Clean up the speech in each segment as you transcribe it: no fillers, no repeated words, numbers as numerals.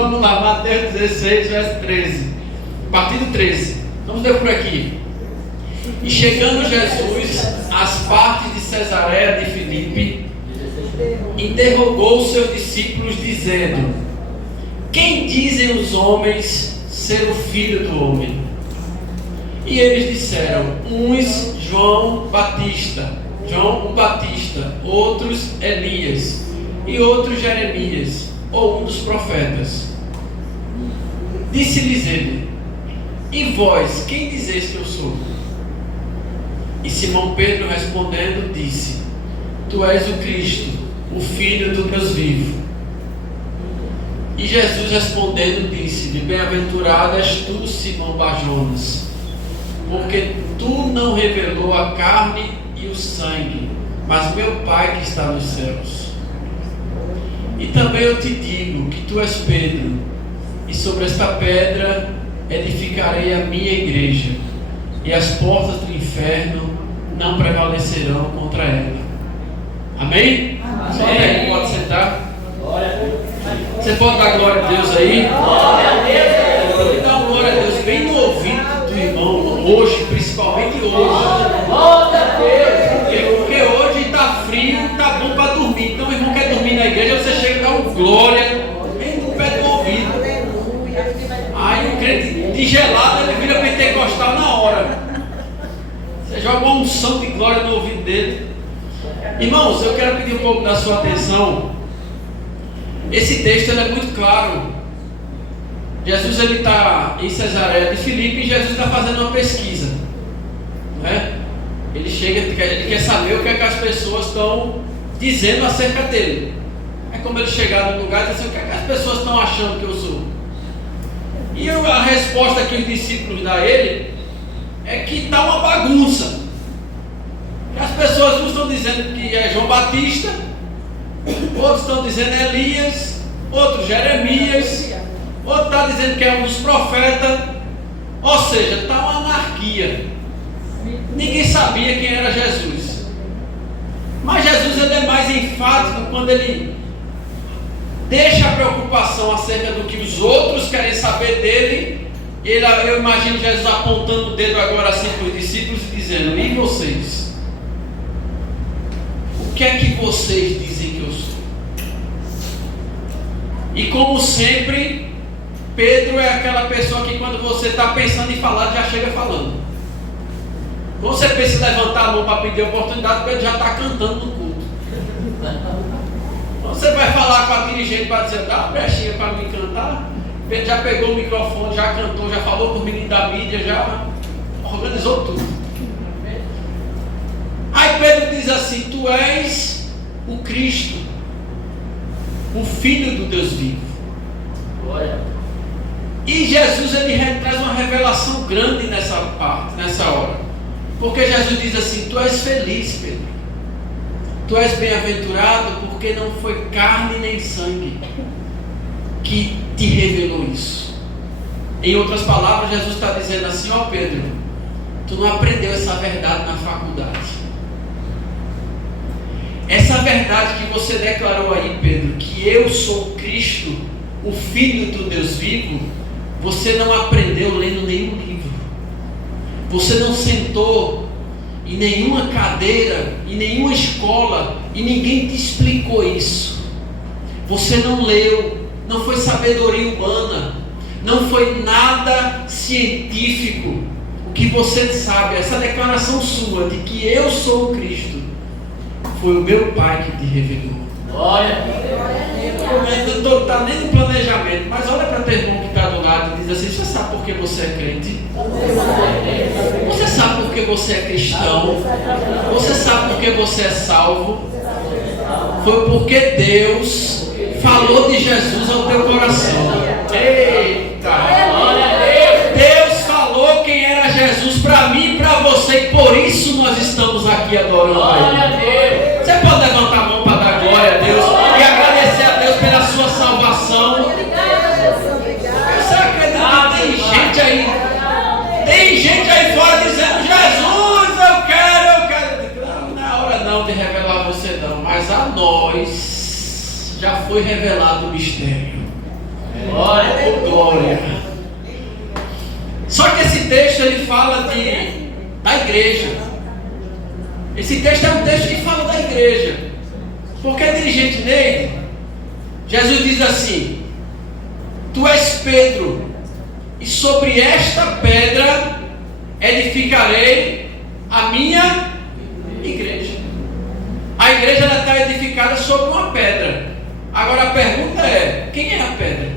Vamos lá, Mateus 16, verso 13. A partir do 13. Vamos ler por aqui. E chegando Jesus às partes de Cesareia de Filipe, interrogou os seus discípulos, dizendo: quem dizem os homens ser o Filho do Homem? E eles disseram: uns João Batista, outros Elias, e outros Jeremias, ou um dos profetas. Disse-lhes ele: e vós, quem dizeis que eu sou? E Simão Pedro respondendo disse: tu és o Cristo, o Filho do Deus vivo. E Jesus respondendo disse-lhe: bem-aventurado és tu, Simão Barjonas, porque tu não revelou a carne e o sangue, mas meu Pai que está nos céus. E também eu te digo que tu és Pedro, e sobre esta pedra edificarei a minha igreja, e as portas do inferno não prevalecerão contra ela. Amém? Amém. Pode sentar. Você pode dar glória a Deus aí? Glória a Deus. Pode dar glória a Deus bem no ouvido do irmão, hoje, principalmente hoje. Glória a Deus. Porque hoje está frio, está bom para dormir. Então o irmão quer dormir na igreja, você chega e dá um glória bem no pé do ouvido. Aí o crente de gelado, ele vira pentecostal na hora. Você joga uma unção de glória no ouvido dele. Irmãos, eu quero pedir um pouco da sua atenção. Esse texto ele é muito claro. Jesus está em Cesareia de Filipe e Jesus está fazendo uma pesquisa, não é? Ele chega, ele quer saber o que é que as pessoas estão dizendo acerca dele. É como ele chegar no lugar e dizer: o que é que as pessoas estão achando que eu sou? E a resposta que os discípulos dão a ele é que está uma bagunça. As pessoas não estão dizendo que é João Batista, outros estão dizendo Elias, outros Jeremias, outro está dizendo que é um dos profetas. Ou seja, está uma anarquia. Ninguém sabia quem era Jesus. Mas Jesus ele é mais enfático quando ele deixa a preocupação acerca do que os outros querem saber dele. Eu imagino Jesus apontando o dedo agora assim para os discípulos e dizendo: e vocês? O que é que vocês dizem que eu sou? E como sempre, Pedro é aquela pessoa que quando você está pensando em falar, já chega falando. Quando você pensa em levantar a mão para pedir oportunidade, Pedro já está cantando no culto. Quando você vai falar com a dirigente para dizer: dá uma brechinha para mim cantar, Pedro já pegou o microfone, já cantou, já falou com o menino da mídia, já organizou tudo. Aí Pedro diz assim: tu és o Cristo, o Filho do Deus vivo. Glória. E Jesus ele traz uma revelação grande nessa parte, nessa hora. Porque Jesus diz assim: tu és feliz, Pedro. Tu és bem-aventurado porque não foi carne nem sangue que te revelou isso. Em outras palavras, Jesus está dizendo assim: ó Pedro, tu não aprendeu essa verdade na faculdade. Essa verdade que você declarou aí, Pedro, que eu sou Cristo, o Filho do Deus vivo, você não aprendeu lendo nenhum livro. Você não sentou em nenhuma cadeira, em nenhuma escola, e ninguém te explicou isso. Você não leu, não foi sabedoria humana, não foi nada científico. O que você sabe, essa declaração sua de que eu sou o Cristo, foi o meu Pai que te revelou. Glória. Não está nem no planejamento, mas olha para teu irmão que está do lado e diz assim: você sabe por que você é crente? Você sabe por que você é cristão? Você sabe por que você é salvo? Foi porque Deus falou de Jesus ao teu coração. Eita! Glória a Deus! Deus falou quem era Jesus para mim e para você, e por isso nós estamos aqui adorando a Ele. Você pode levantar a mão para dar glória a Deus e agradecer a Deus pela sua salvação. Você acredita que tem gente aí fora dizendo: Jesus, eu quero. Não é hora não de revelar você não, mas a nós já foi revelado o mistério. Glória. Só que esse texto ele fala da igreja. Esse texto é um texto que fala da igreja. Porque dirigente Neide, Jesus diz assim: tu és Pedro, e sobre esta pedra edificarei a minha igreja. A igreja está edificada sobre uma pedra. Agora a pergunta é: quem é a pedra?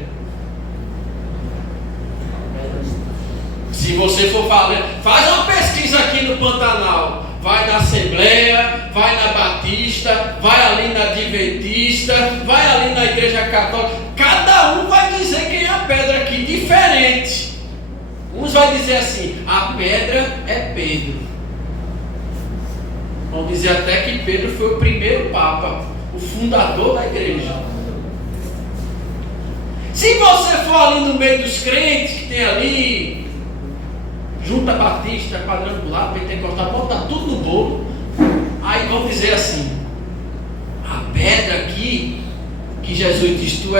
Se você for faz uma pesquisa aqui no Pantanal. Vai na Assembleia, vai na Batista, vai ali na Adventista, vai ali na Igreja Católica. Cada um vai dizer quem é a pedra aqui, diferente. Uns vai dizer assim: a pedra é Pedro. Vão dizer até que Pedro foi o primeiro Papa, o fundador da igreja. Se você for ali no meio dos crentes que tem ali, Junta Batista, Quadrangular, Pentecostal, bota tudo no bolo. Aí vão dizer assim: a pedra aqui, que Jesus diz, tu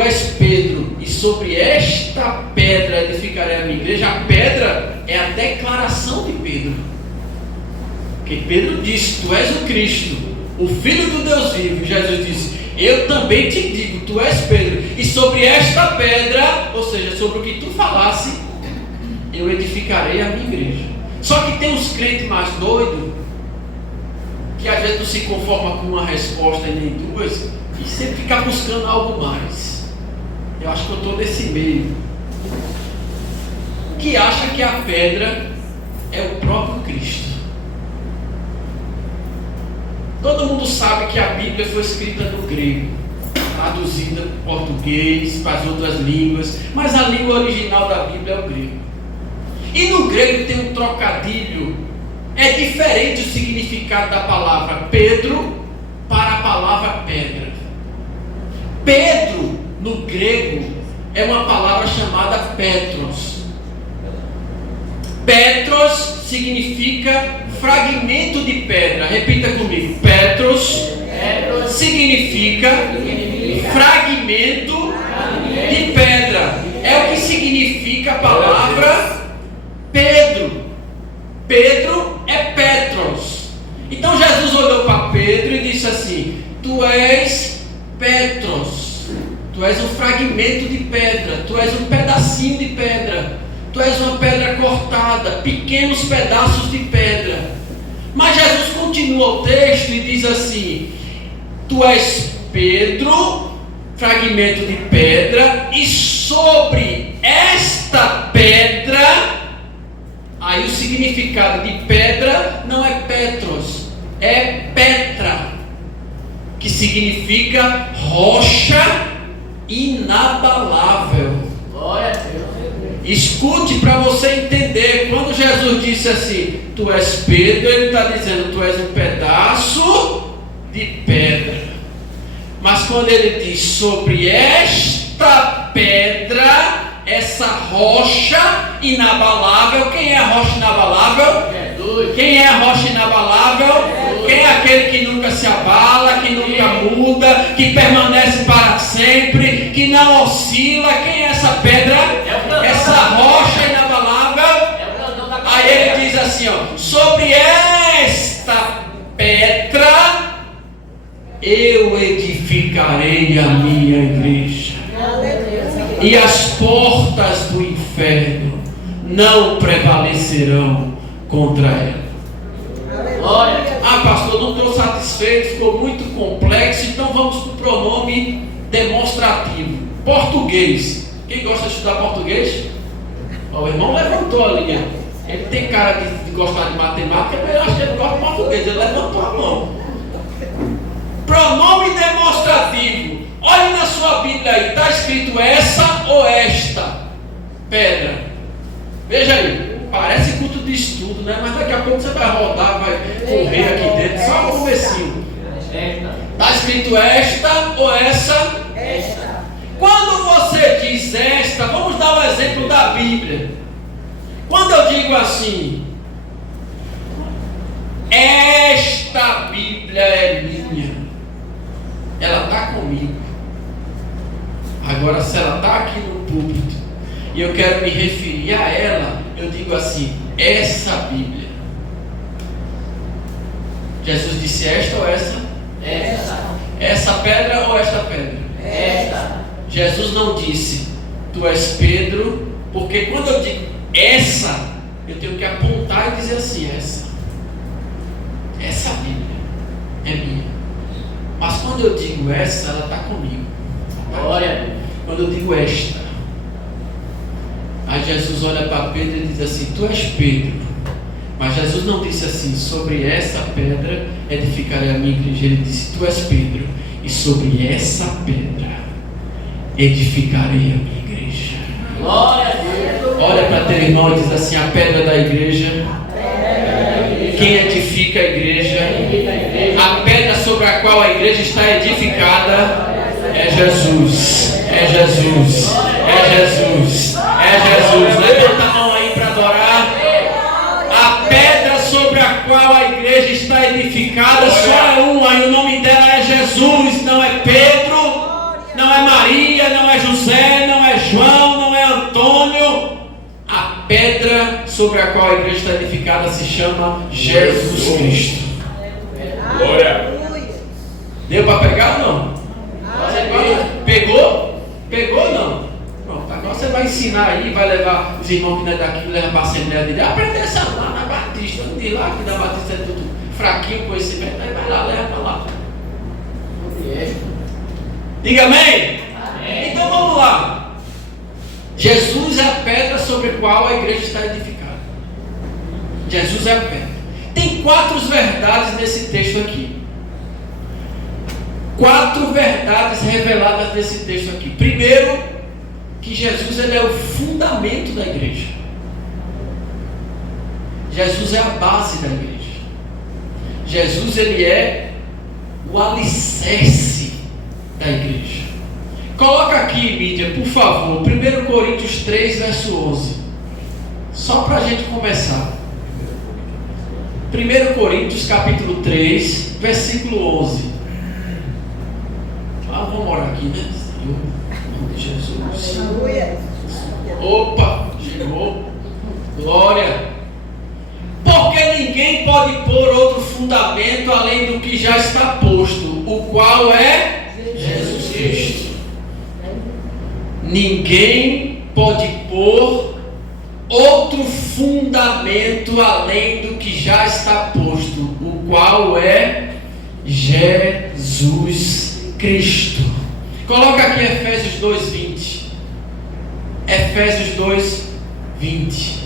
és Pedro, e sobre esta pedra edificarei a minha igreja. A pedra é a declaração de Pedro. Porque Pedro disse: tu és o Cristo, o Filho do Deus vivo. Jesus disse: eu também te digo, tu és Pedro, e sobre esta pedra, ou seja, sobre o que tu falasse, eu edificarei a minha igreja. Só que tem uns crentes mais doidos, que às vezes não se conforma com uma resposta e nem duas, e sempre fica buscando algo mais. Eu acho que eu estou nesse meio, que acha que a pedra é o próprio Cristo. Todo mundo sabe que a Bíblia foi escrita no grego, traduzida para o português, para as outras línguas, mas a língua original da Bíblia é o grego. E no grego tem um trocadilho. É diferente o significado da palavra Pedro para a palavra pedra. Pedro, no grego, é uma palavra chamada Petros. Petros significa fragmento de pedra. Repita comigo: Petros significa fragmento de pedra. É o que significa a palavra Pedro. Pedro é Petros. Então Jesus olhou para Pedro e disse assim: tu és Petros, tu és um fragmento de pedra, tu és um pedacinho de pedra, tu és uma pedra cortada, pequenos pedaços de pedra. Mas Jesus continua o texto e diz assim: tu és Pedro, fragmento de pedra, e sobre esta pedra. Aí o significado de pedra não é Petros, é Petra, que significa rocha inabalável. Glória a Deus. Escute para você entender. Quando Jesus disse assim: tu és Pedro, ele está dizendo: tu és um pedaço de pedra. Mas quando ele diz sobre esta pedra, essa rocha inabalável, quem é a rocha inabalável? Quem é a rocha inabalável? Quem é aquele que nunca se abala, que nunca muda, que permanece para sempre, que não oscila? Quem é essa pedra? Essa rocha inabalável? Aí ele diz assim, ó: sobre esta pedra eu edificarei a minha igreja, e as portas do inferno não prevalecerão contra ela. Ah, pastor, não estou satisfeito, ficou muito complexo, então vamos para o pronome demonstrativo. Português. Quem gosta de estudar português? O irmão levantou a linha. Ele tem cara de gostar de matemática, mas eu acho que ele gosta de português. Ele levantou a mão. Pronome demonstrativo. Olhe na sua Bíblia aí, está escrito essa ou esta pedra. Veja aí, parece culto de estudo, né? Mas daqui a pouco você vai rodar, vai correr aqui dentro, só no comecinho. Está escrito esta ou essa? Esta. Quando você diz esta, vamos dar o exemplo da Bíblia. Quando eu digo assim: esta Bíblia é minha, ela está comigo. Agora, se ela está aqui no púlpito e eu quero me referir a ela, eu digo assim: essa Bíblia. Jesus disse esta ou essa? Essa. Essa pedra ou esta pedra? Essa. Jesus não disse tu és Pedro, porque quando eu digo essa, eu tenho que apontar e dizer assim: essa Bíblia é minha. Mas quando eu digo essa, ela está comigo. Glória. Quando eu digo esta, aí Jesus olha para Pedro e diz assim: tu és Pedro. Mas Jesus não disse assim: sobre essa pedra edificarei a minha igreja. Ele disse: tu és Pedro, e sobre essa pedra edificarei a minha igreja. Glória a Deus. Olha para teu irmão e diz assim: a pedra da igreja. Quem edifica a igreja? A pedra sobre a qual a igreja está edificada é Jesus. É Jesus. É Jesus. É Jesus. Levanta a mão aí para adorar. A pedra sobre a qual a igreja está edificada só é uma, e o nome dela é Jesus. Não é Pedro, não é Maria, não é José, não é João, não é Antônio. A pedra sobre a qual a igreja está edificada se chama Jesus Cristo. Glória. Deu para pegar ou não? Pegou? Pegou ou não? Pronto, agora você vai ensinar aí, vai levar os irmãos que não é daqui, levar para a Assembleia de Deus. Aprende essa lá na Batista, não diz lá que na Batista é tudo fraquinho, conhecimento, aí vai lá, leva para lá. Diga amém? Amém. Então vamos lá. Jesus é a pedra sobre a qual a igreja está edificada. Jesus é a pedra. Tem 4 verdades nesse texto aqui. 4 verdades reveladas nesse texto aqui. Primeiro, que Jesus ele é o fundamento da igreja. Jesus é a base da igreja. Jesus ele é o alicerce da igreja. Coloca aqui, mídia, por favor, 1 Coríntios 3, verso 11. Só para a gente começar. 1 Coríntios capítulo 3, versículo 11. Ah, vamos orar aqui, né? Senhor, em nome de Jesus. Aleluia. Opa, chegou. Glória. Porque ninguém pode pôr outro fundamento além do que já está posto, o qual é Jesus Cristo. Ninguém pode pôr outro fundamento além do que já está posto, o qual é Jesus Cristo. Coloca aqui Efésios 2:20. Efésios 2:20.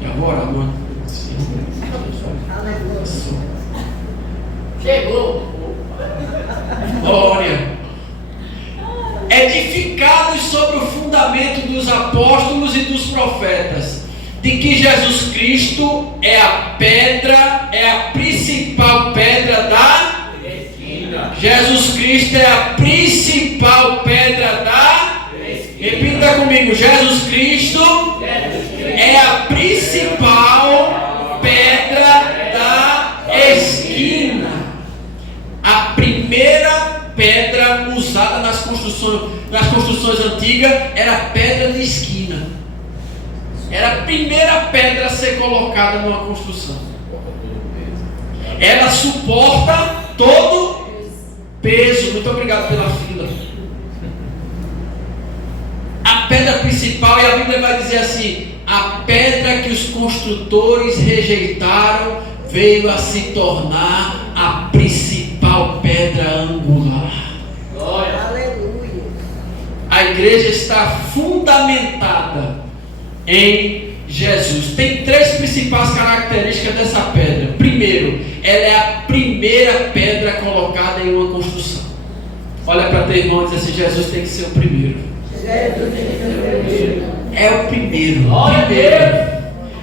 E agora, mano? Chegou. Glória. Edificados sobre o fundamento dos apóstolos e dos profetas, de que Jesus Cristo é a pedra, é a principal pedra da Esquina. Jesus Cristo é a principal pedra da Esquina. Repita comigo: Jesus Cristo é a principal pedra da esquina. A primeira pedra usada nas construções antigas era a pedra de esquina. Era a primeira pedra a ser colocada numa construção. Ela suporta todo peso. Muito obrigado pela fila. A pedra principal, e a Bíblia vai dizer assim: a pedra que os construtores rejeitaram veio a se tornar a principal pedra angular. Glória. Aleluia. A igreja está fundamentada em Jesus. Tem 3 principais características dessa pedra. Primeiro, ela é a primeira pedra colocada em uma construção. Olha para teu irmão e diz assim: Jesus tem que ser o primeiro. É o primeiro.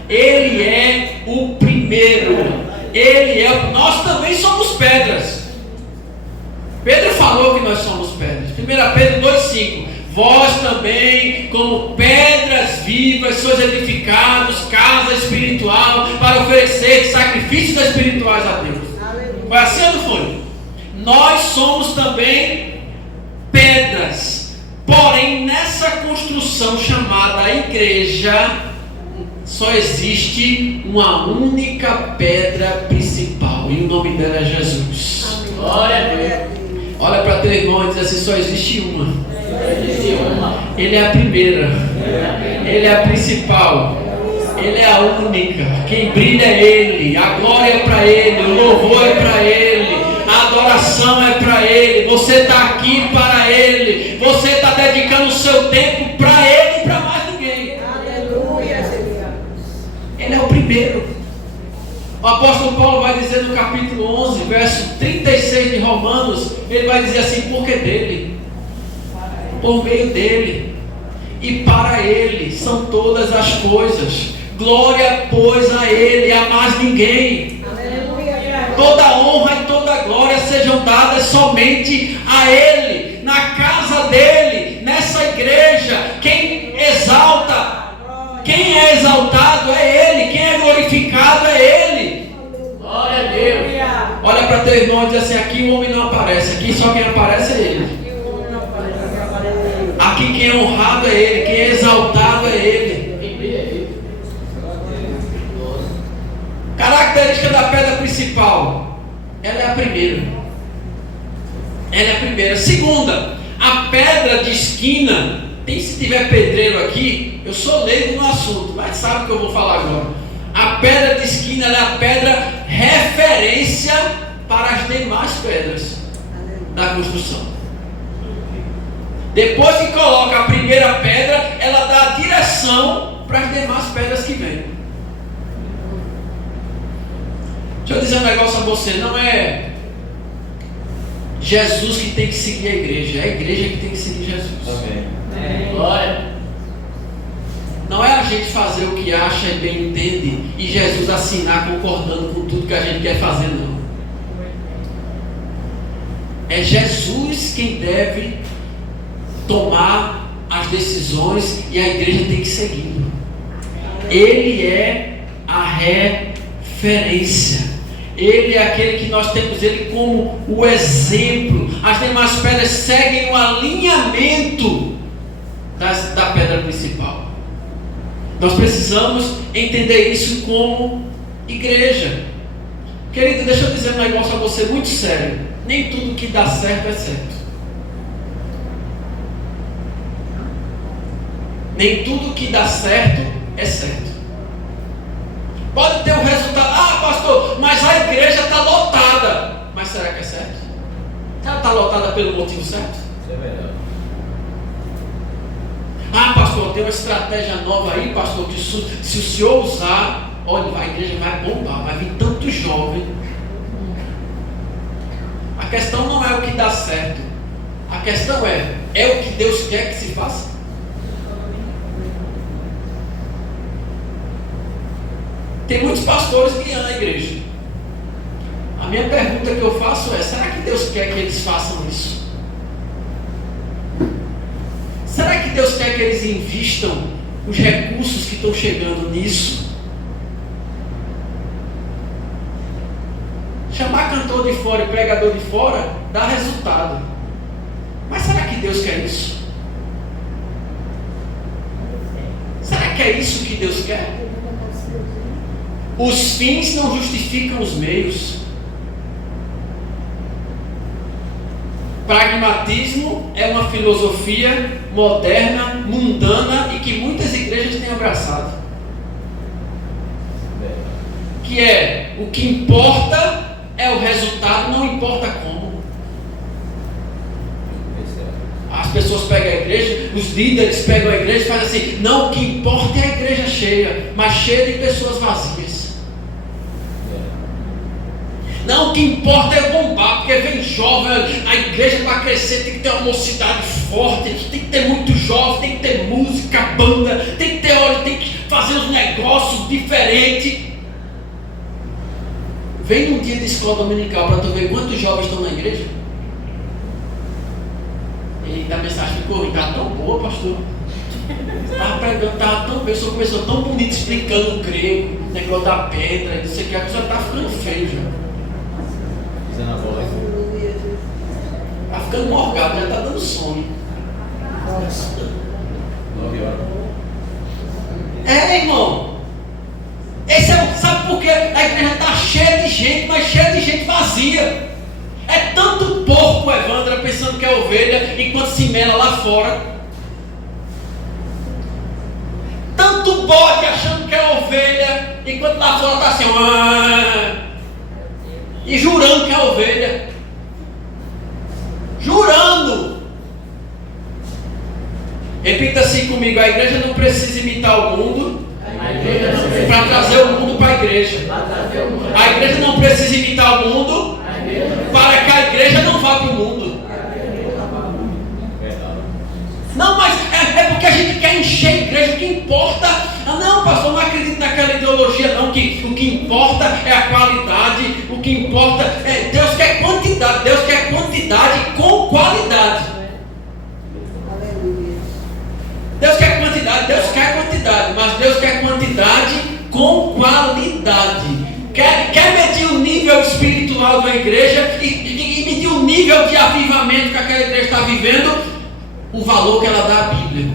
Ele é o primeiro. Ele é. Nós também somos pedras. Pedro falou que nós somos pedras. 1 Pedro 2,5. Vós também, como pedras vivas, sois edificados, casa espiritual, para oferecer sacrifícios espirituais a Deus. Foi assim ou não foi? Nós somos também pedras. Porém, nessa construção chamada igreja, só existe uma única pedra principal, e o nome dela é Jesus. Glória a Deus. Olha para teu irmão e diz assim: só existe uma. Existe uma. Ele é a primeira, Ele é a principal, Ele é a única. Quem brilha é Ele, a glória é para Ele, o louvor é para Ele, a adoração é para Ele. Você está aqui para Ele, você está dedicando o seu tempo para Ele e para mais ninguém. Aleluia, Senhor. Ele é o primeiro. O apóstolo Paulo vai dizer no capítulo 11, verso 36 de Romanos, ele vai dizer assim: porque dele, por meio dele e para ele são todas as coisas. Glória, pois, a ele, a mais ninguém. Aleluia. Toda honra e toda glória sejam dadas somente a ele, na casa dele, nessa igreja. Quem exalta, quem é exaltado é ele, quem é glorificado é ele. Glória a Deus. Olha para teu irmão e diz assim: aqui o homem não aparece, aqui só quem aparece é ele. Aqui quem é honrado é ele, quem é exaltado é ele. Característica da pedra principal: ela é a primeira. Ela é a primeira. Segunda, a pedra de esquina. Se tiver pedreiro aqui, eu sou leigo no assunto, mas sabe o que eu vou falar agora. A pedra de esquina ela é a pedra referência para as demais pedras da construção. Depois que coloca a primeira pedra, ela dá a direção para as demais pedras que vêm. Deixa eu dizer um negócio a você: não é Jesus que tem que seguir a igreja, é a igreja que tem que seguir Jesus. Amém. Glória. Não é a gente fazer o que acha e bem entende e Jesus assinar concordando com tudo que a gente quer fazer, não. É Jesus quem deve tomar as decisões e a igreja tem que seguir. Ele é a referência. Ele é aquele que nós temos ele como o exemplo. As demais pedras seguem o alinhamento da pedra principal. Nós precisamos entender isso como igreja. Querido, deixa eu dizer um negócio a você muito sério: nem tudo que dá certo é certo. Nem tudo que dá certo é certo. Pode ter um resultado: ah, pastor, mas a igreja está lotada. Mas será que é certo? Ela está lotada pelo motivo certo? Isso é verdade. Ah, pastor, tem uma estratégia nova aí, pastor, que se o senhor usar, olha, a igreja vai bombar, vai vir tanto jovem. A questão não é o que dá certo. A questão é o que Deus quer que se faça? Tem muitos pastores guiando a igreja. A minha pergunta que eu faço é: será que Deus quer que eles façam isso? Será que Deus quer que eles invistam os recursos que estão chegando nisso? Chamar cantor de fora e pregador de fora dá resultado. Mas será que Deus quer isso? Será que é isso que Deus quer? Os fins não justificam os meios. Pragmatismo é uma filosofia moderna, mundana e que muitas igrejas têm abraçado. Que é: o que importa é o resultado, não importa como. As pessoas pegam a igreja, os líderes pegam a igreja e fazem assim: não, o que importa é a igreja cheia, mas cheia de pessoas vazias. Não, o que importa é bombar, porque vem jovem, a igreja para crescer tem que ter uma mocidade forte, tem que ter muito jovem, tem que ter música, banda, tem que ter olho, tem que fazer os negócios diferentes. Vem num dia de escola dominical para tu ver quantos jovens estão na igreja. E a mensagem ficou ruim, estava tão boa, pastor. Estava pregando, estava tão bem, o senhor começou tão bonito explicando o grego, o negócio da pedra, e não sei o que, a pessoa está ficando feio já. Na voz. Está ficando morgado, já está dando sono. 9 horas. Irmão. Sabe por quê? A igreja está cheia de gente, mas cheia de gente vazia. É tanto porco, Evandra, pensando que é ovelha, enquanto se mela lá fora. Tanto bode achando que é ovelha, enquanto lá fora está assim, e jurando que é ovelha. Jurando. Repita assim comigo: a igreja não precisa imitar o mundo para trazer o mundo para a igreja. A igreja não precisa imitar o mundo para que a igreja não vá para o mundo. Não, mas é porque a gente quer encher a igreja. O que importa? Não, pastor, não acredito naquela ideologia não, que o que importa é a qualidade. O que importa é Deus quer quantidade. Deus quer quantidade com qualidade. Deus quer quantidade, mas Deus quer quantidade com qualidade. Quer medir o nível espiritual da igreja e medir o nível de avivamento que aquela igreja está vivendo, o valor que ela dá à Bíblia.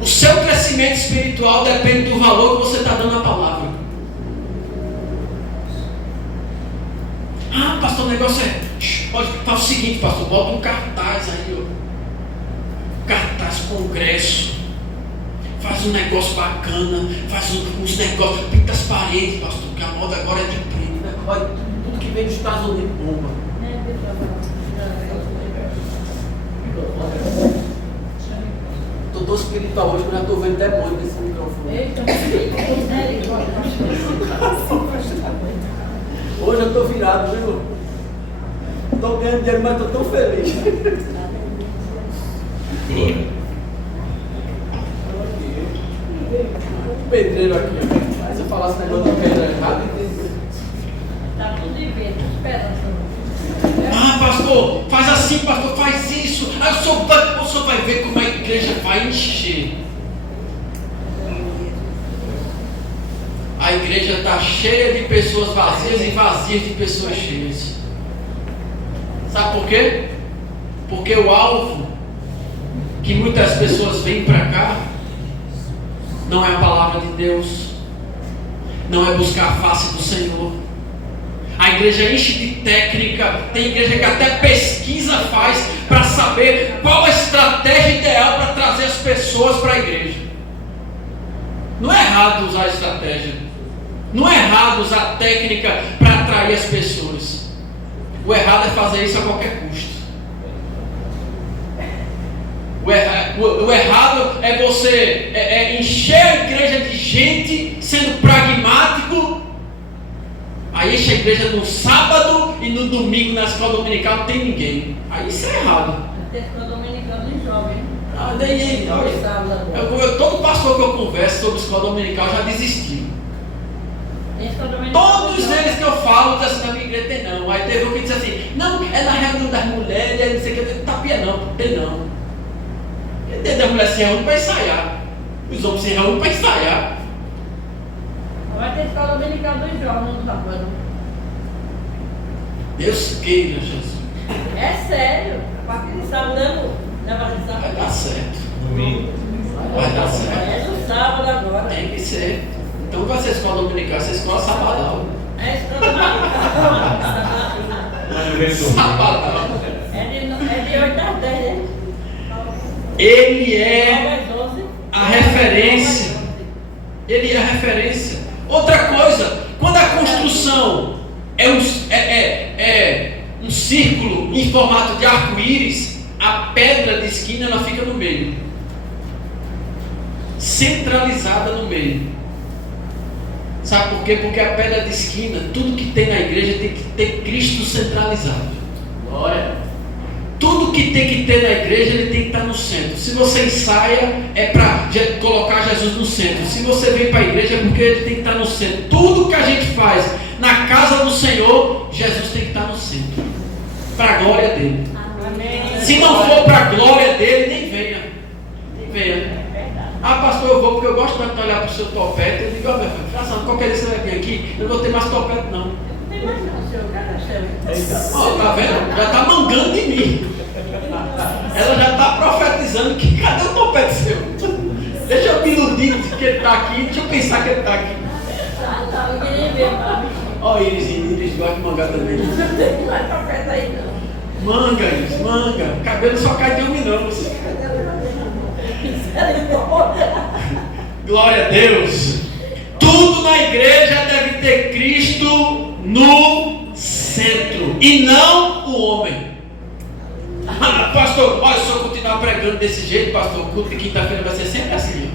O seu crescimento espiritual depende do valor que você está dando à palavra. Ah, pastor, o negócio pode fazer o seguinte, pastor, bota um cartaz aí, ó. Cartaz, congresso, faz um negócio bacana, faz uns negócios, pinta as paredes, pastor, que a moda agora é de preto, né? Olha, tudo que vem dos Estados Unidos, bomba. Estou todo espiritual hoje, mas já estou vendo demônio nesse microfone. Hoje eu estou virado, viu? Estou ganhando dinheiro, mas estou tão feliz. Pedreiro aqui. Aí se eu falasse negócio do pedreiro errado, Está tudo de vento, espera. Ah, pastor, faz assim, pastor, faz isso. Aí o senhor vai ver como a igreja vai encher. A igreja está cheia de pessoas vazias e vazias de pessoas cheias. Sabe por quê? Porque o alvo que muitas pessoas vêm para cá não é a palavra de Deus, não é buscar a face do Senhor. A igreja enche de técnica. Tem igreja que até pesquisa faz para saber qual a estratégia ideal para trazer as pessoas para a igreja. Não é errado usar estratégia, não é errado usar técnica para atrair as pessoas. O errado é fazer isso a qualquer custo. O errado é você encher a igreja de gente sendo pragmático. Aí enche a igreja no sábado e no domingo na escola dominical não tem ninguém. Aí isso é errado. A escola dominical nem jovem. Todo pastor que eu converso sobre escola dominical já desistiu. Todos eles que eu falo, dizem assim, na minha igreja tem não. Aí teve um que disse assim, não, é na reunião das mulheres, aí não sei o que, tapia não, tem não. A mulher se reúne para ensaiar. Os homens se reúnem para ensaiar. Vai ter escola dominical dos jovens no sábado. Deus queira, Jesus. É sério. A partir de sábado, vai dar certo. Domingo. Vai dar certo. É no sábado agora. Tem que ser. Então não vai ser escola dominical, vai ser escola sabadal. É escola dominical. Sabadal. É de 8 às 10, né? Ele é a referência. Ele é a referência. Outra coisa, quando a construção é um círculo em formato de arco-íris, a pedra de esquina ela fica no meio, centralizada no meio. Sabe por quê? Porque a pedra de esquina, tudo que tem na igreja tem que ter Cristo centralizado. Glória. Tudo que tem que ter na igreja, ele tem que estar no centro. Se você ensaia, é para colocar Jesus no centro. Se você vem para a igreja, é porque ele tem que estar no centro. Tudo que a gente faz na casa do Senhor, Jesus tem que estar no centro, para a glória dele. Amém. Se não for para a glória dele, nem venha. Nem venha. Ah, pastor, eu vou porque eu gosto tanto de olhar para o seu topete. Eu digo, ó, meu filho, qualquer dia você vai vir aqui, eu não vou ter mais topete não. Não tem mais não, senhor. Cara, Ó, tá vendo? Já está mangando de mim. Ela já está profetizando que cadê o topete seu? Deixa eu me iludir que ele está aqui, deixa eu pensar que ele está aqui. Não, eu queria ver, mano. Ó, Iris gosta de mangá também. Não tem mais topete aí, não. Manga, Iris, manga. Cabelo só cai de homem, não. Glória a Deus. Tudo na igreja deve ter Cristo no centro e não o homem. Pastor, olha, se eu continuar pregando desse jeito, pastor, o culto de quinta-feira vai ser sempre assim.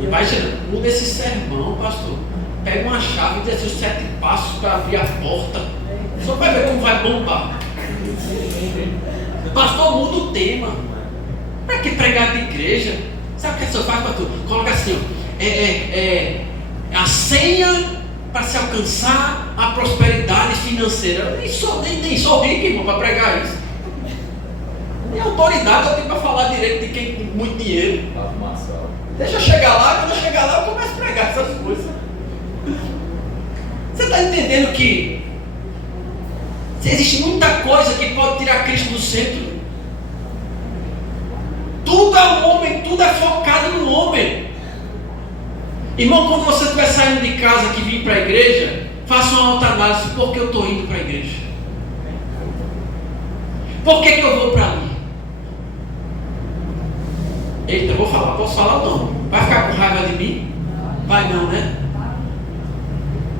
Imagina, muda esse sermão, pastor. Pega uma chave e diz assim, os 7 passos para abrir a porta. Só vai ver como vai bombar. Pastor, muda o tema. Para que pregar de igreja? Sabe o que você faz, pastor? Coloca assim, ó. A senha para se alcançar a prosperidade financeira. Eu nem sou rico, irmão, para pregar isso. Nem autoridade eu tenho para falar direito de quem tem muito dinheiro. Deixa eu chegar lá, quando eu chegar lá eu começo a pregar essas coisas. Você está entendendo que existe muita coisa que pode tirar Cristo do centro? Tudo é o homem, tudo é focado no homem. Irmão, quando você estiver saindo de casa que vir para a igreja, faça uma autoanálise. Por que eu estou indo para a igreja? Por que eu vou para ali? Eita, eu vou falar, posso falar ou não? Vai ficar com raiva de mim? Vai não, né?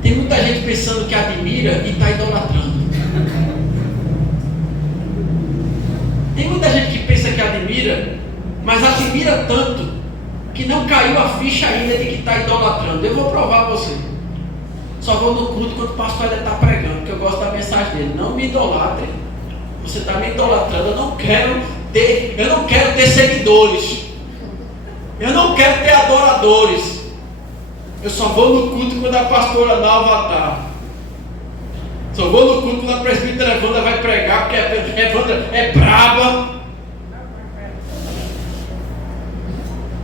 Tem muita gente pensando que admira e está idolatrando. Tem muita gente que pensa que admira, mas admira tanto que não caiu a ficha ainda de que está idolatrando. Eu vou provar para você. Só vou no culto quando o pastor ainda está pregando, porque eu gosto da mensagem dele. Não me idolatre. Você está me idolatrando. Eu não quero ter seguidores. Eu não quero ter adoradores. Eu só vou no culto quando a pastora Nalva está. Só vou no culto quando a presbítera Evandra vai pregar, porque a Evandra é braba.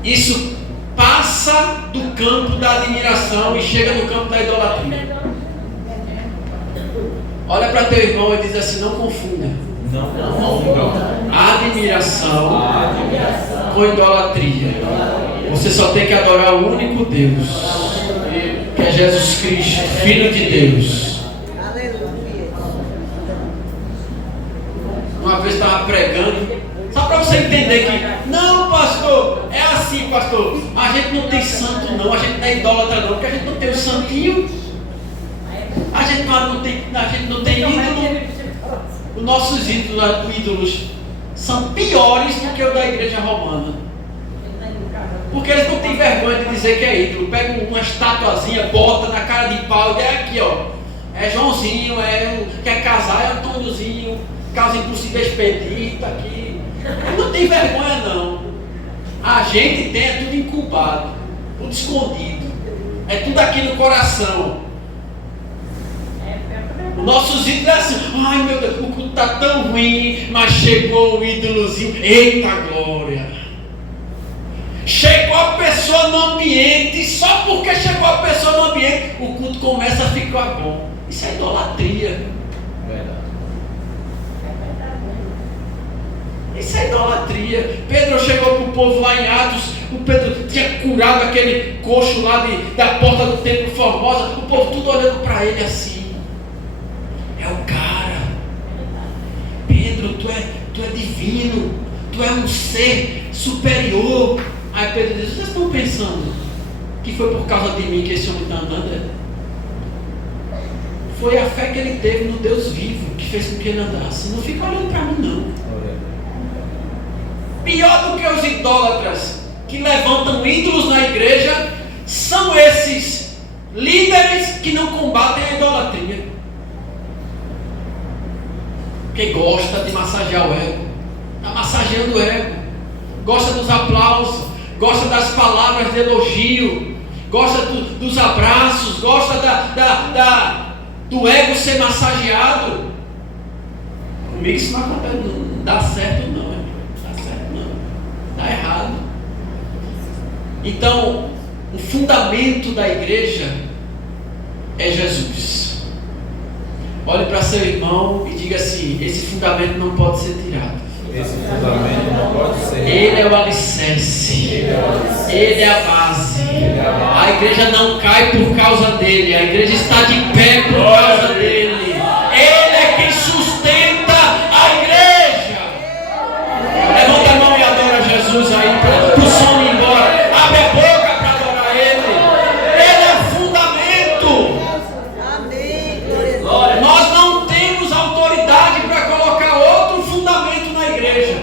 Isso passa do campo da admiração e chega no campo da idolatria. Olha para teu irmão e diz assim: não confunda. Admiração com idolatria. Você só tem que adorar o único Deus, que é Jesus Cristo, Filho de Deus. Uma vez estava pregando, só para você entender que, não, pastor, é assim, pastor, a gente não tem santo não, a gente não é idólatra não, porque a gente não tem o santinho, a gente não tem ídolo. Os nossos ídolos são piores do que o da igreja romana, porque eles não têm vergonha de dizer que é ídolo. Pega uma estatuazinha, bota na cara de pau e é aqui, ó, é Joãozinho, quer casar, é Antôniozinho, Casa Impossível Expedito aqui. Não tem vergonha não. A gente tem, é tudo incubado, tudo escondido, é tudo aqui no coração. Nossos ídolos é assim: ai meu Deus, o culto está tão ruim, mas chegou o ídolozinho, eita glória. Chegou a pessoa no ambiente, só porque chegou a pessoa no ambiente, o culto começa a ficar bom. Isso é idolatria. Isso é idolatria. Pedro chegou para o povo lá em Atos. O Pedro tinha curado aquele coxo lá da porta do templo Formosa. O povo tudo olhando para ele assim. É o cara. Pedro, tu é divino. Tu é um ser superior. Aí Pedro diz: vocês estão pensando que foi por causa de mim que esse homem está andando? Foi a fé que ele teve no Deus vivo que fez com que ele andasse. Não fica olhando para mim não. Pior do que os idólatras que levantam ídolos na igreja são esses líderes que não combatem a idolatria, que gosta de massagear o ego, está massageando o ego, gosta dos aplausos, gosta das palavras de elogio, gosta dos abraços, gosta do ego ser massageado. Comigo isso não acontece, não dá certo não. Está errado. Então, o fundamento da igreja é Jesus. Olhe para seu irmão e diga assim: esse fundamento não pode ser tirado. Ele é o alicerce. Ele é a base. A igreja não cai por causa dele. A igreja está de pé por causa dele. Ele é quem sustenta a igreja. Levanta a mão e adora Jesus aí para o som ir embora. Abre a boca para adorar ele. Ele é o fundamento. Nós não temos autoridade para colocar outro fundamento na igreja.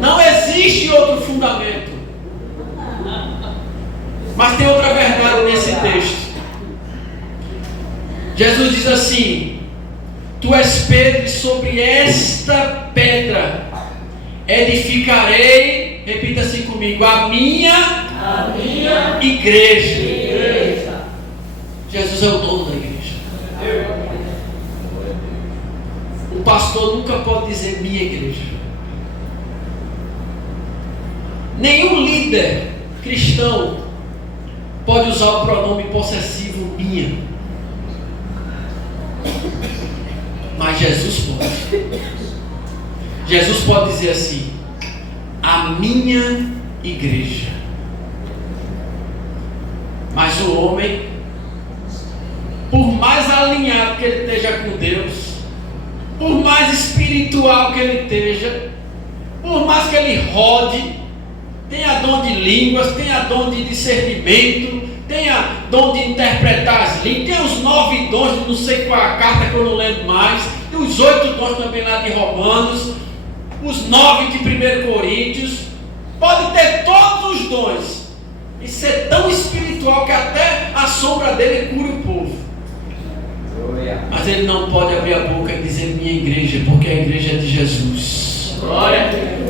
Não existe outro fundamento. Mas tem outra verdade nesse texto. Jesus diz assim: tu és Pedro, e sobre esta pedra edificarei, repita assim comigo, a minha igreja. Jesus é o dono da igreja. O pastor nunca pode dizer minha igreja. Nenhum líder cristão pode usar o pronome possessivo minha. Mas Jesus pode. Jesus pode dizer assim: a minha igreja. Mas o homem, por mais alinhado que ele esteja com Deus, por mais espiritual que ele esteja, por mais que ele rode, tenha dom de línguas, tenha dom de discernimento, tenha dom de interpretar as línguas, tem os 9 dons de não sei qual a carta que eu não lembro mais, tem os 8 dons também lá de Romanos, os 9 de 1 Coríntios, pode ter todos os dons e ser tão espiritual que até a sombra dele cura o povo. Mas ele não pode abrir a boca e dizer minha igreja, porque a igreja é de Jesus.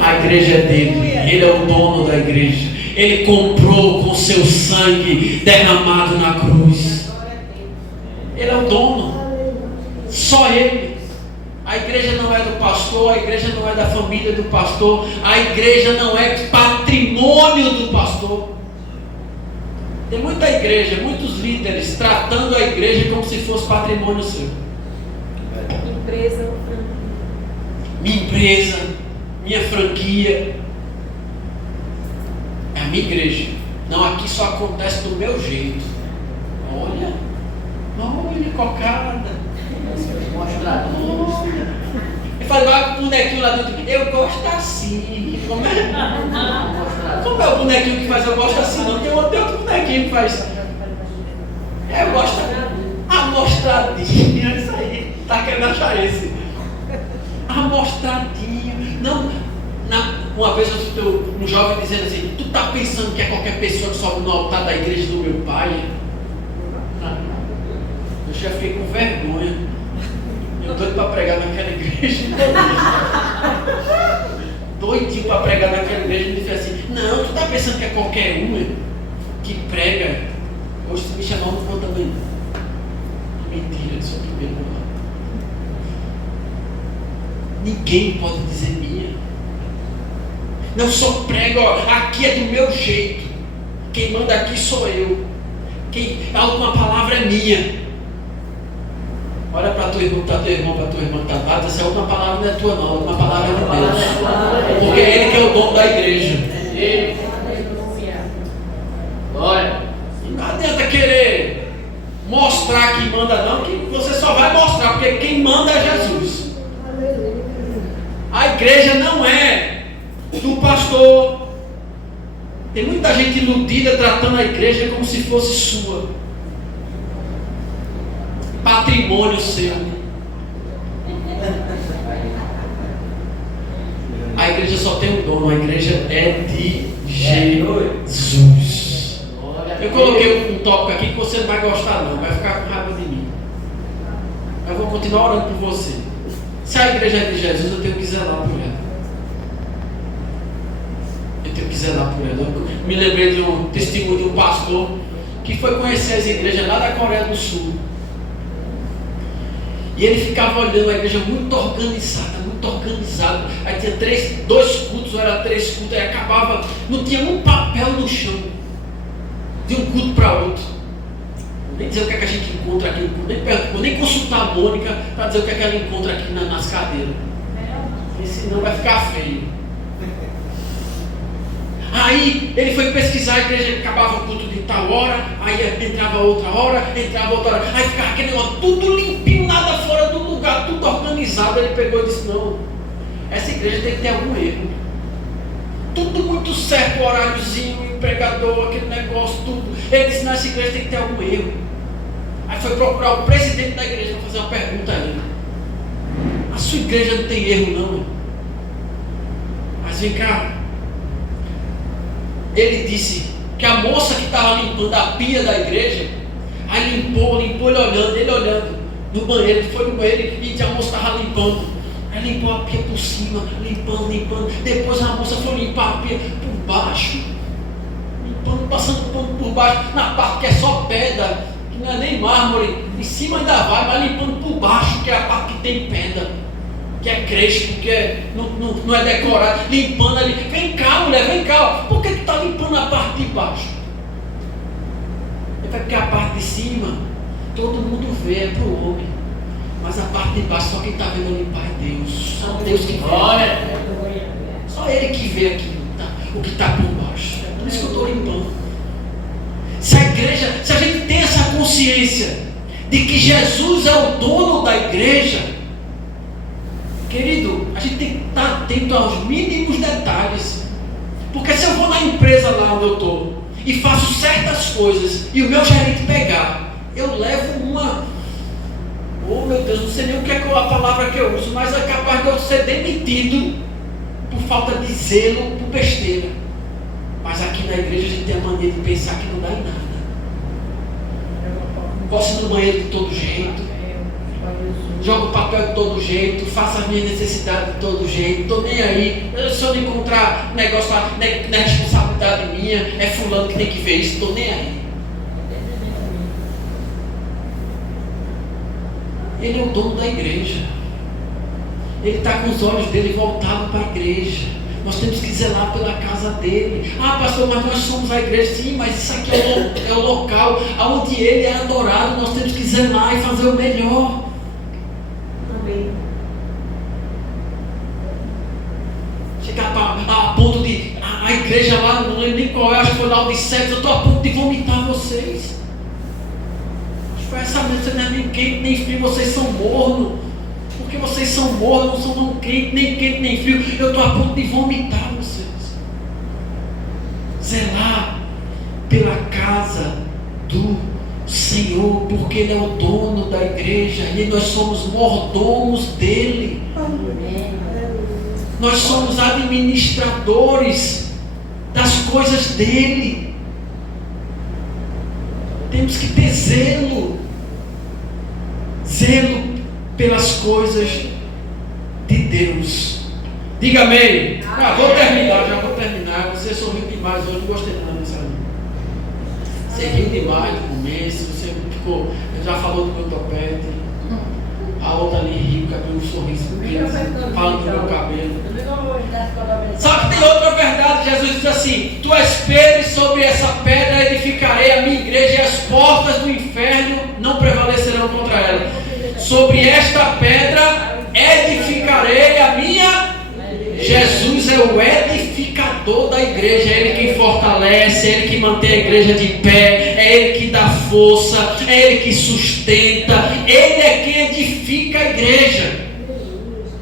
A igreja é dele, ele é o dono da igreja. Ele comprou com seu sangue derramado na cruz. Ele é o dono. Só ele. A igreja não é do pastor, a igreja não é da família do pastor, a igreja não é patrimônio do pastor. Tem muita igreja, muitos líderes tratando a igreja como se fosse patrimônio seu. Minha empresa, minha franquia. É a minha igreja. Não, aqui só acontece do meu jeito. Olha, cocada. Olha. Eu falei, vai com o bonequinho lá dentro. Eu gosto assim. Como é? Como é o bonequinho que faz eu gosto assim? Não tem outro bonequinho que faz. Eu gosto. Amostradinha. Isso aí. Tá querendo achar esse. Amostradinha. Não. Uma vez eu escutei um jovem dizendo assim: tu tá pensando que é qualquer pessoa que sobe no altar da igreja do meu pai? Eu já fiquei com vergonha. Eu doido para pregar naquela igreja. Doidinho para pregar naquela igreja. Ele disse assim: não, tu tá pensando que é qualquer um que prega? Hoje se me chamar não vou também. Mentira, eu sou o primeiro. Ninguém pode dizer minha. Não sou prego, ó, aqui é do meu jeito. Quem manda aqui sou eu. A última palavra é minha. Olha para tua irmã, para tua irmã que está lá, essa última palavra não é tua não, a última palavra é de Deus. Porque é Ele que é o dono da igreja. Glória. Não adianta querer mostrar que manda não, que você só vai mostrar, porque quem manda é Jesus. A igreja não é do pastor. Tem muita gente iludida tratando a igreja como se fosse sua, patrimônio seu. A igreja só tem um dono, a igreja é de Jesus. Eu coloquei um tópico aqui que você não vai gostar não, vai ficar com raiva de mim. Eu vou continuar orando por você. Se a igreja é de Jesus, eu tenho que zelar por ela. Eu me lembrei de um testemunho de um pastor que foi conhecer as igrejas lá da Coreia do Sul. E ele ficava olhando a igreja muito organizada. Aí tinha 2 cultos, ou era 3 cultos, aí acabava, não tinha um papel no chão, de um culto para outro. Nem dizer o que é que a gente encontra aqui, nem consultar a Mônica para dizer o que é que ela encontra aqui nas cadeiras. Porque senão vai ficar feio. Aí ele foi pesquisar, a igreja acabava o culto de tal hora, aí entrava outra hora, aí ficava aquele negócio tudo limpinho, nada fora do lugar, tudo organizado. Ele pegou e disse: não, essa igreja tem que ter algum erro. Tudo muito certo, horáriozinho, empregador, aquele negócio, tudo. Ele disse: não, essa igreja tem que ter algum erro. Aí foi procurar o presidente da igreja para fazer uma pergunta a ele: a sua igreja não tem erro não, irmão? Mas vem cá. Ele disse que a moça que estava limpando a pia da igreja, aí limpou, ele olhando no banheiro, ele foi no banheiro e a moça estava limpando. Aí limpou a pia por cima, limpando. Depois a moça foi limpar a pia por baixo, limpando, passando o pano por baixo, na parte que é só pedra, que não é nem mármore. Em cima ainda vai, mas limpando por baixo, que é a parte que tem pedra, que é crespo, que não é decorado, limpando ali. Vem cá, mulher, vem cá. Por que tu está limpando a parte de baixo? Ele vai, porque a parte de cima todo mundo vê, é para o homem. Mas a parte de baixo, só quem está vendo limpar é Deus. Só Deus que vê. Só Ele que vê aquilo, o que está por baixo. É por isso que eu estou limpando. Se a gente tem essa consciência de que Jesus é o dono da igreja, querido, a gente tem que estar atento aos mínimos detalhes. Porque se eu vou na empresa lá onde eu estou e faço certas coisas e o meu gerente pegar, eu levo uma... Oh meu Deus, não sei nem o que é a palavra que eu uso, mas é capaz de eu ser demitido por falta de zelo, por besteira. Mas aqui na igreja a gente tem a mania de pensar que não dá em nada. Posso ir no banheiro de todo jeito, jogo papel de todo jeito, faço as minhas necessidades de todo jeito, estou nem aí. Se eu não encontrar negócio lá, não é responsabilidade minha, é fulano que tem que ver isso, estou nem aí. Ele é o dono da igreja. Ele está com os olhos dele voltados para a igreja. Nós temos que zelar pela casa dele. Ah, pastor, mas nós somos a igreja. Sim, mas isso aqui é o local onde ele é adorado. Nós temos que zelar e fazer o melhor. Amém. Chegar a ponto de a igreja lá, não lembro nem qual é, acho que foi lá o de Sexo, eu estou a ponto de vomitar vocês. Foi essa mesmo, você não é nem quente nem frio, vocês são mornos. Porque vocês são mornos, não são quente nem frio. Eu estou a ponto de vomitar vocês. Zelar pela casa do Senhor, porque Ele é o dono da igreja e nós somos mordomos dele. Nós somos administradores das coisas dele. Temos que ter zelo pelas coisas de Deus. Diga amém. Já vou terminar. Você sorriu demais hoje, não gostei nada disso aí. Você riu demais no começo, você ficou, já falou do meu topete. A outra ali riu, cabelo, um sorriso, falando do meu cabelo. Só que tem outra verdade. Jesus diz assim: tu és Pedro, e sobre essa pedra edificarei a minha igreja, e as portas do inferno não prevalecerão contra ela. Sobre esta pedra edificarei a minha... Jesus é o edificador da igreja. É Ele quem fortalece, é Ele que mantém a igreja de pé, é Ele que dá força, é Ele que sustenta, Ele é quem edifica a igreja.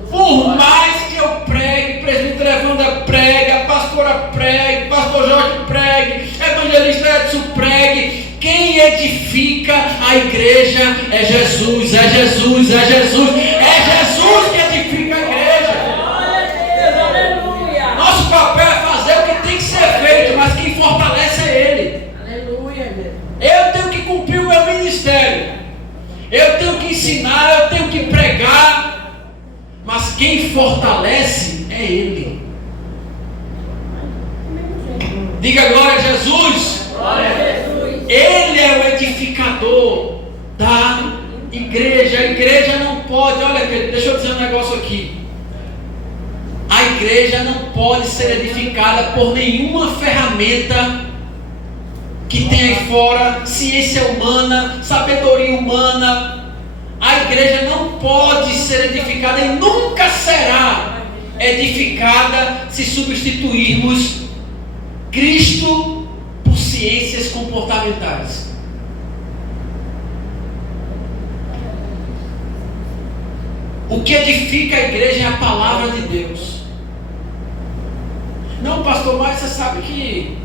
Por mais que eu pregue, presbítero Evandro pregue, a pastora pregue, pastor Jorge pregue, evangelista Edson pregue, quem edifica a igreja é Jesus, é Jesus, é Jesus, é Jesus que edifica a igreja. Nosso papel é fazer o que tem que ser feito, mas quem fortalece é Ele. Eu tenho que cumprir o meu ministério, eu tenho que ensinar, eu tenho que pregar, mas quem fortalece é Ele. Diga glória a Jesus. Glória a Jesus. Ele é o edificador da igreja. A igreja não pode, olha, deixa eu dizer um negócio aqui. A igreja não pode ser edificada por nenhuma ferramenta que tem aí fora, ciência humana, sabedoria humana. A igreja não pode ser edificada e nunca será edificada se substituirmos Cristo por ciências comportamentais. O que edifica a igreja é a palavra de Deus. Não, pastor, mas você sabe que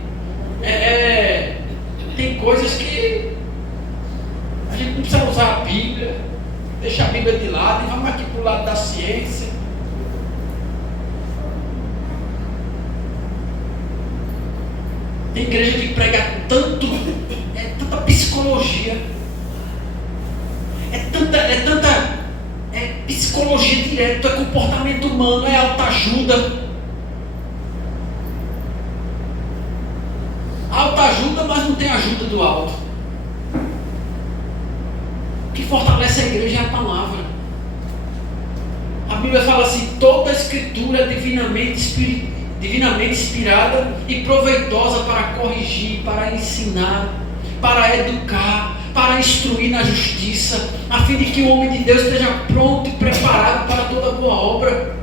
tem coisas que a gente não precisa usar a Bíblia, deixar a Bíblia de lado e vamos aqui para o lado da ciência. Tem igreja que prega tanta psicologia, é tanta psicologia direta, é comportamento humano, é autoajuda. Autoajuda, mas não tem ajuda do alto. O que fortalece a igreja é a palavra. A Bíblia fala assim: toda a escritura é divinamente inspirada e proveitosa para corrigir, para ensinar, para educar, para instruir na justiça, a fim de que o homem de Deus esteja pronto e preparado para toda boa obra.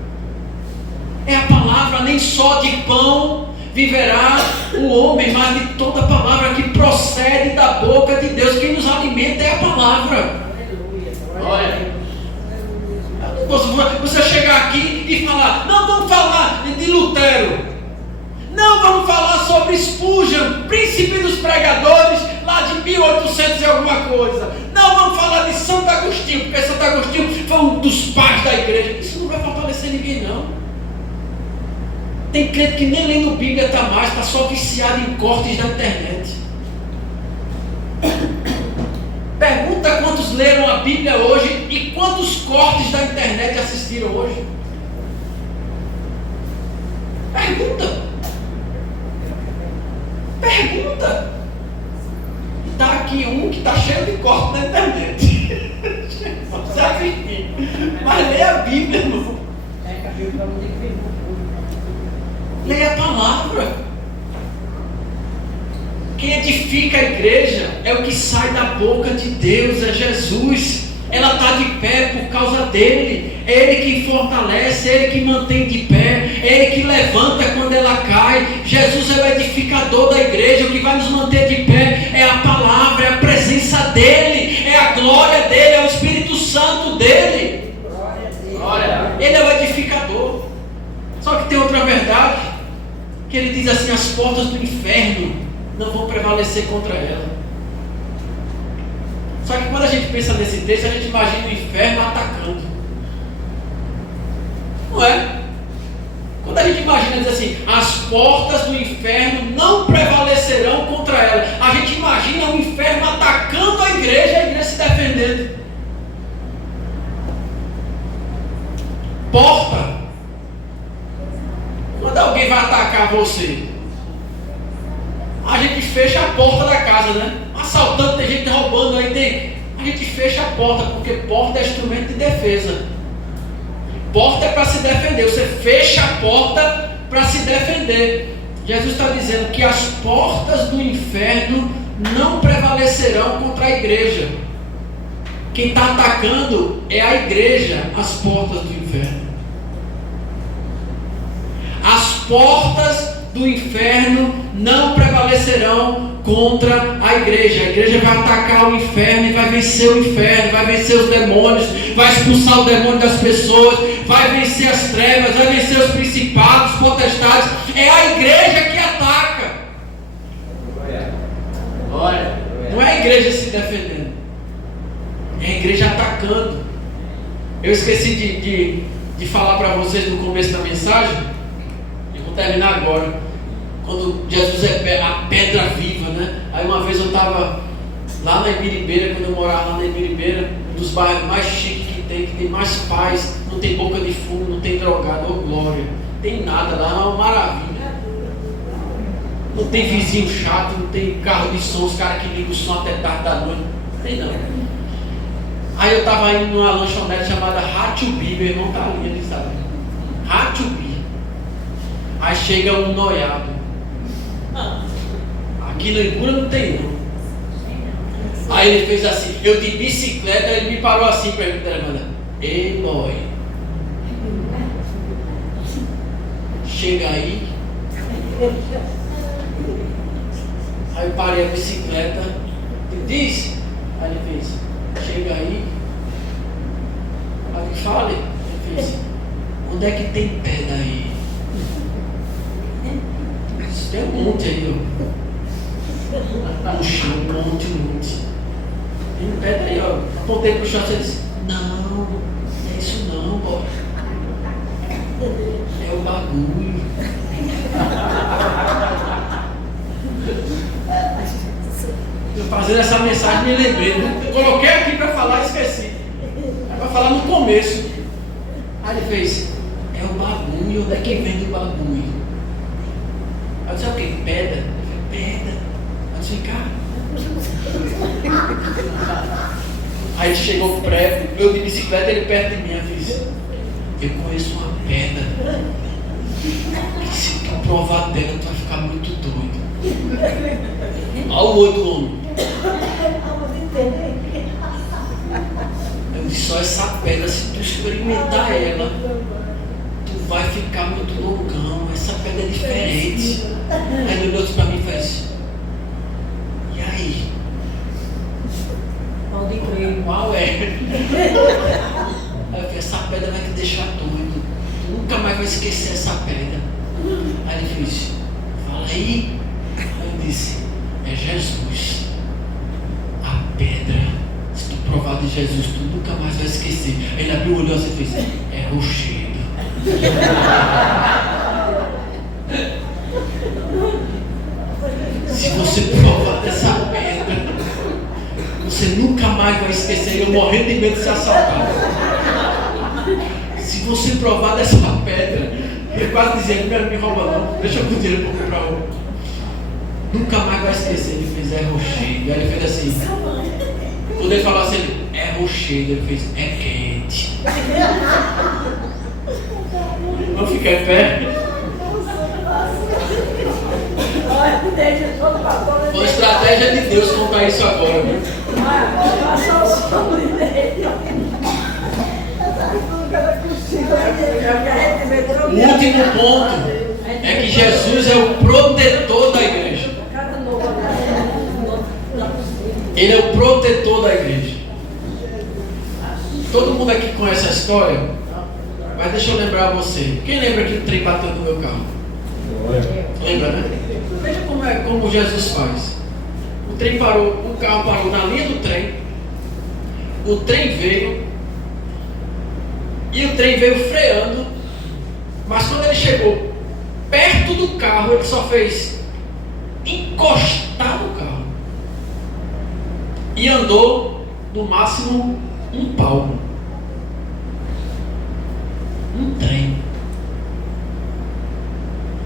É a palavra, nem só de pão viverá o homem, mas de toda palavra que procede da boca de Deus. Quem nos alimenta é a palavra. Olha, você chegar aqui e falar: não, vamos falar de Lutero, não, vamos falar sobre Spurgeon, príncipe dos pregadores, lá de 1800 e alguma coisa. Não, vamos falar de Santo Agostinho, porque Santo Agostinho foi um dos pais da igreja. Isso não vai fortalecer ninguém, não. Tem crente que nem lendo Bíblia está mais, está só viciado em cortes da internet. Pergunta quantos leram a Bíblia hoje e quantos cortes da internet assistiram hoje. Pergunta. Está aqui um que está cheio de cortes na internet. Você assistir. Mas lê a Bíblia, irmão. Leia a palavra. Quem edifica a igreja é o que sai da boca de Deus, é Jesus. Ela está de pé por causa dele. É ele que fortalece, é ele que mantém de pé, é ele que levanta quando ela cai. Jesus é o edificador da igreja. O que vai nos manter de pé é a palavra, é a presença dele, é a glória dele, é o Espírito Santo dele. Ele é o edificador. Só que tem outra verdade, que ele diz assim: as portas do inferno não vão prevalecer contra ela. Só que quando a gente pensa nesse texto, a gente imagina o inferno atacando. Não é? Quando a gente imagina, diz assim: as portas do inferno não prevalecerão contra ela, a gente imagina o inferno atacando a igreja e a igreja se defendendo. Porta. Quando alguém vai atacar você, a gente fecha a porta da casa, né? Assaltando, tem gente roubando aí, a gente fecha a porta, porque porta é instrumento de defesa. Porta é para se defender, você fecha a porta para se defender. Jesus está dizendo que as portas do inferno não prevalecerão contra a igreja. Quem está atacando é a igreja, as portas do inferno. As portas do inferno não prevalecerão contra a igreja. A igreja vai atacar o inferno e vai vencer o inferno, vai vencer os demônios, vai expulsar o demônio das pessoas, vai vencer as trevas, vai vencer os principados, os potestades. É a igreja que ataca. Não é a igreja se defendendo, é a igreja atacando. Eu esqueci de falar para vocês no começo da mensagem. Terminar agora, quando Jesus é a pedra viva, né? Aí uma vez eu estava lá na Ibiribeira, quando eu morava lá na Ibiribeira, um dos bairros mais chiques que tem mais paz, não tem boca de fumo, não tem drogado, oh glória, não tem nada lá, é uma maravilha. Não tem vizinho chato, não tem carro de som, os caras que ligam o som até tarde da noite, não tem não. Aí eu estava indo numa lanchonete chamada Hatubi, meu irmão tá ali, ele sabe, Hatubi. Aí chega um noiado. Aqui no Ibura não tem não. Aí ele fez assim, eu de bicicleta, ele me parou assim, perguntando: Eloi, chega aí. Aí eu parei a bicicleta. Diz. Aí ele fez, chega aí. Aí ele fala. Ele fez, onde é que tem pedra aí? Tem um monte aí, ó. No chão, um monte. Tem pedra aí, ó. Apontei pro chão e disse, não é isso não, ó. É o bagulho. Eu fazendo essa mensagem me lembrei. Eu coloquei aqui para falar e esqueci. É para falar no começo. Aí ele fez, é o bagulho, onde é que vem do bagulho? Aí eu disse, o quê? Pedra? Pedra. Aí eu disse, cara. Aí ele chegou perto, eu de bicicleta, ele perto de mim, eu fiz, eu conheço uma pedra que se tu provar dela, tu vai ficar muito doido. Olha o olho do homem. Eu disse, só essa pedra, se tu experimentar ela, tu vai ficar muito loucão, essa pedra é diferente. Aí ele olhou para mim e fez, e aí? Qual é? Aí eu falei, essa pedra vai te deixar doido, tu nunca mais vai esquecer essa pedra. Aí ele fez, fala aí. Aí eu disse, é Jesus, a pedra. Se tu provar de Jesus, tu nunca mais vai esquecer. Aí ele abriu o olho e fez, é rochedo. Se você provar dessa pedra, você nunca mais vai esquecer. Eu morrendo de medo de ser assaltado. Se você provar dessa pedra, eu quase dizia, não quero me roubar não, deixa eu com o dinheiro para comprar outro. Nunca mais vai esquecer. Ele fez, é rochedo. Aí ele fez assim, quando ele falou assim, é rochedo, ele fez, é quente. Vamos ficar em pé? Foi estratégia de Deus contar isso agora, viu? O último ponto é que Jesus é o protetor da igreja. Ele é o protetor da igreja. Todo mundo aqui conhece a história, mas deixa eu lembrar você. Quem lembra que o trem bateu no meu carro? Lembra, né? Veja como Jesus faz. O trem parou, o carro parou na linha do trem. O trem veio. E o trem veio freando. Mas quando ele chegou perto do carro, ele só fez encostar no carro. E andou no máximo um palmo. Um trem.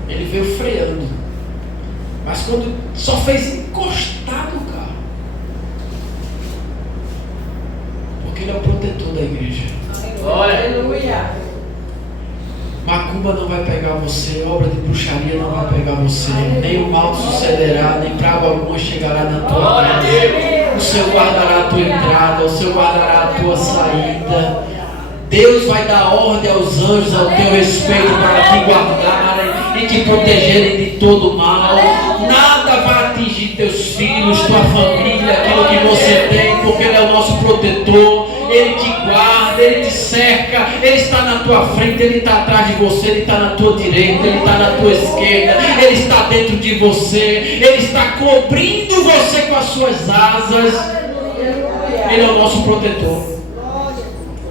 Ele veio freando. Mas quando só fez encostar no carro. Porque ele é o protetor da igreja. Aleluia. Macumba não vai pegar você, obra de bruxaria não vai pegar você, nem o mal sucederá, nem praga alguma chegará na tua casa. O Senhor guardará a tua entrada, o Senhor guardará a tua saída. Deus vai dar ordem aos anjos ao teu respeito para te guardarem e te protegerem de todo mal. Nada vai atingir teus filhos, tua família, aquilo que você tem, porque Ele é o nosso protetor. Ele te guarda, Ele te cerca, Ele está na tua frente, Ele está atrás de você, Ele está na tua direita, Ele está na tua esquerda, Ele está dentro de você, Ele está cobrindo você com as suas asas. Ele é o nosso protetor.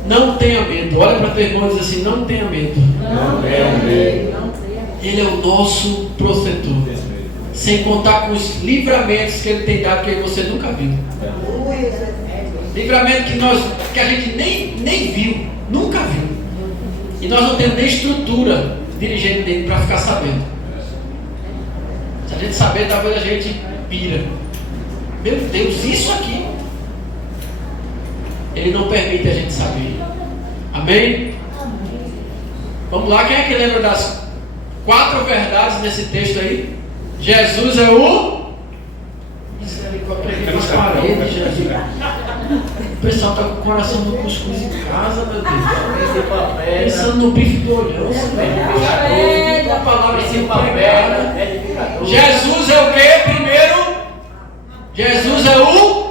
Não tenha medo. Olha para teu irmão e diz assim, não tenha medo. Não tenha medo. Ele é o nosso protetor. Sem contar com os livramentos que Ele tem dado que você nunca viu. Livramento que a gente nem viu, nunca viu. E nós não temos nem estrutura dirigente dele para ficar sabendo. Se a gente saber, talvez a gente pira. Meu Deus, isso aqui. Ele não permite a gente saber. Amém? Vamos lá, quem é que lembra das 4 verdades nesse texto aí? Jesus é o... Misericórdia, preguei nas paredes, Jesus. O pessoal está com o coração no cuscuz em casa, meu Deus. Pensando no bife do olhão. A palavra assim pregada. Jesus é Jesus é o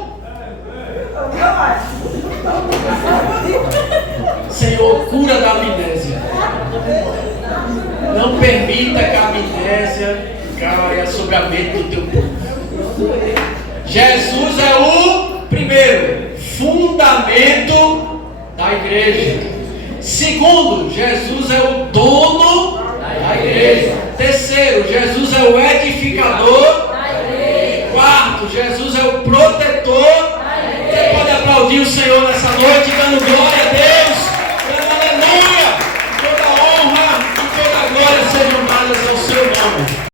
Senhor, cura da amnésia. Não permita que a amnésia caia sobre a mente do teu povo. Jesus é o primeiro fundamento da igreja. Segundo, Jesus é o dono da igreja. Terceiro, Jesus é o edificador da igreja. Quarto, Jesus é o protetor. Você pode aplaudir o Senhor nessa noite, dando glória